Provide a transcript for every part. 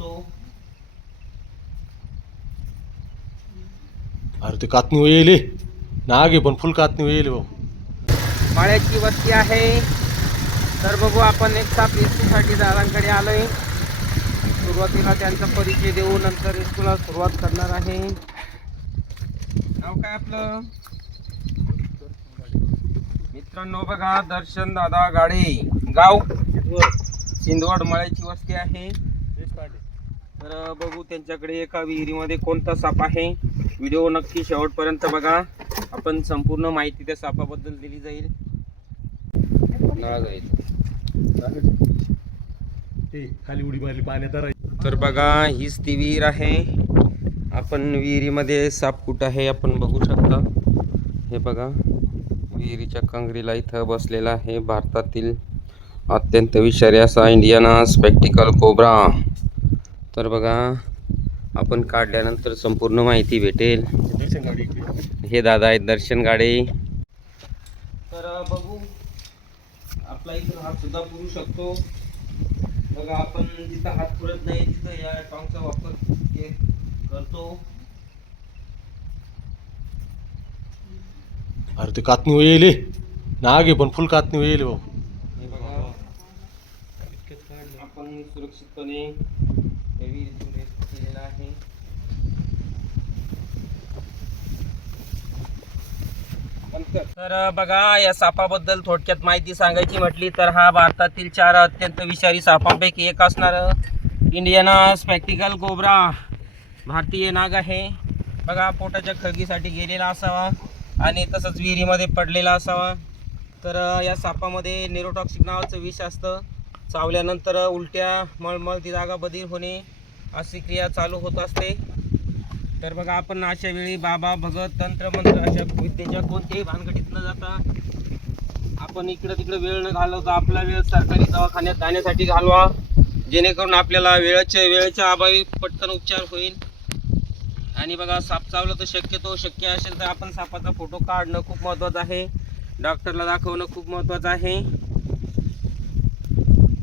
शकतो. अरे ते कातनी येईल नाग आहे पण फुल कातनी येईल भाऊ. माळ्याची वस्ती आहे. तर बघू आपण एक साप रेस्क्यूसाठी दादांकडे आलोय. सुरुवातीला त्यांचा परिचय देऊ, नंतर रेस्क्यूला सुरुवात करणार आहे. नाव काय आपलं? मित्रांनो बघा, दर्शन दादा गाडे, गाव सिंदवड, मळ्याची वस्ती आहे. तर बघू त्यांच्याकडे एका विहिरीमध्ये कोणता साप आहे. व्हिडिओ नक्की शेवटपर्यंत बघा. आपण संपूर्ण माहिती त्या सापाबद्दल दिली जाईल. खाली उडी मारली पाण्यात. तर बघा, हीच ती विहीर आहे. आपण विहिरीमध्ये साप कुठं आहे आपण बघू शकता. हे बघा, विहिरीच्या कंगरीला इथं बसलेला आहे भारतातील अत्यंत विषारी असा इंडियन स्पेक्टिकल कोब्रा. तर बघा, आपण काढल्यानंतर संपूर्ण माहिती भेटेल. हे दादा आहेत दर्शन गाडे. तर बघू, आपला इथं हात सुद्धा पुरू शकतो. बघा, आपण जिथं हात पुरत नाही तिथं या टॉंगचा वापर करतो. अरे ते कातनी येईल नाग आहे पण फुल कातनी येईल भाऊ. हे बघा, आपण सुरक्षितपणे विहिरीतून रेस्क्यू केलेला आहे. तर बघा, या सापाबद्दल थोडक्यात माहिती सांगायची म्हटली तर हा भारतातील 4 अत्यंत विषारी सापांपैकी एक असणार इंडियन स्पेक्टिकल कोब्रा भारतीय नाग आहे. बघा, पोटाच्या खळगीसाठी गेलेला असावा आणि तसंच विहिरीमध्ये पडलेला असावा. तर या सापामध्ये न्यूरोटॉक्सिक नावाचं विष असतं. चावल्यानंतर उलट्या, मळमळ, ती जागा बधीर होणे अशी क्रिया चालू होत असते. तर बघा, आपण अशा वेळी बाबा, भगत, तंत्रमंत्र अशा विद्येच्या कोणत्याही भानगडीत न जाता आपण इकडं तिकडं वेळ न घालवता आपला वेळ सरकारी दवाखान्यात जाण्यासाठी घालवा, जेणेकरून आपल्याला वेळेच्या अभावी पटकन उपचार होईल. आणि बघा, साप चावलं तर शक्य असेल तर आपण सापाचा फोटो काढणं खूप महत्त्वाचं आहे. डॉक्टरला दाखवणं खूप महत्त्वाचं आहे.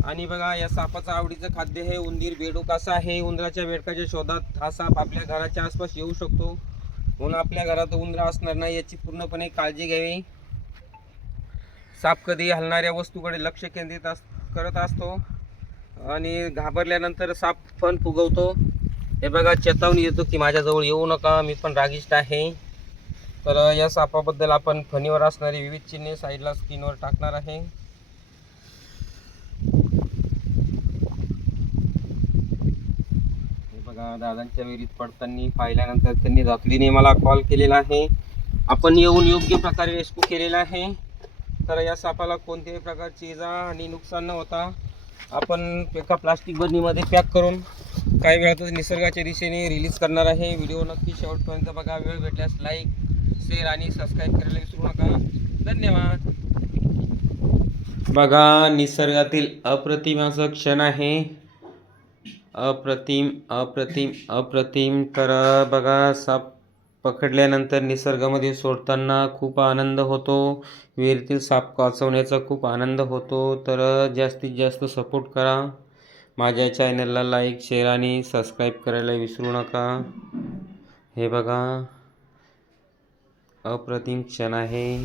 आणि बघा, या सापाचं आवडीचं खाद्य हे उंदीर, बेडूक असं आहे. उंदराच्या बेडकाच्या शोधात हा साप आपल्या घराच्या आसपास येऊ शकतो, म्हणून आपल्या घरात उंदरा असणार नाही याची पूर्णपणे काळजी घ्यावी. साप कधी हलणाऱ्या वस्तूकडे लक्ष केंद्रित करत असतो आणि घाबरल्यानंतर साप फण फुगवतो. हे बघा, चेतावणी देतो की माझ्याजवळ येऊ नका, मी पण रागिष्ट आहे. तर या सापाबद्दल आपण फणीवर असणारी विविध चिन्हे साईडला स्क्रीनवर टाकणार आहे. दादांच्या विहिरीत पडताना पाहिल्यानंतर त्यांनी तातडीने मला कॉल केलेला आहे. आपण येऊन योग्य प्रकारे रेस्क्यू केलेला आहे. तर या सापाला कोणत्याही प्रकारची इजा आणि नुकसान न होता आपण एका प्लास्टिक बरणीमध्ये पॅक करून काही वेळातच निसर्गाच्या दिशेने रिलीज करणार आहे. व्हिडिओ नक्की शेवटपर्यंत बघा. वेळ भेटल्यास लाईक, शेअर आणि सबस्क्राईब करायला विसरू नका. धन्यवाद. बघा, निसर्गातील अप्रतिम असा क्षण आहे. अप्रतिम अप्रतिम अप्रतिम. तर बघा, साप पकडल्यानंतर निसर्गामध्ये सोडताना खूप आनंद होतो. विहिरीतील साप वाचवण्याचा खूप आनंद होतो. तर जास्तीत जास्त सपोर्ट करा. माझ्या चॅनलला लाईक, शेअर आणि सबस्क्राईब करायला विसरू नका. हे बघा, अप्रतिम क्षण आहे.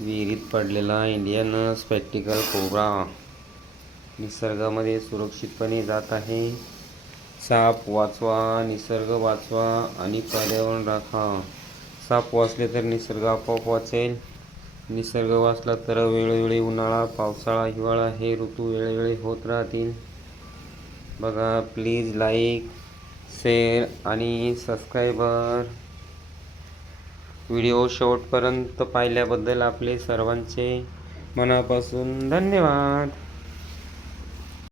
विहिरीत पडलेला इंडियन स्पेक्टिकल कोब्रा निसर्गामध्ये सुरक्षितपणे जात आहे. साप वाचवा, निसर्ग वाचवा आणि पर्यावरण राखा. साप वाचले तर निसर्ग आपोआप वाचेल. निसर्ग वाचला तर वेळोवेळी उन्हाळा, पावसाळा, हिवाळा हे ऋतू वेळोवेळी होत राहतील. बघा, प्लीज लाईक, शेअर आणि सबस्क्रायबर. व्हिडिओ शेवटपर्यंत पाहिल्याबद्दल आपले सर्वांचे मनापासून धन्यवाद.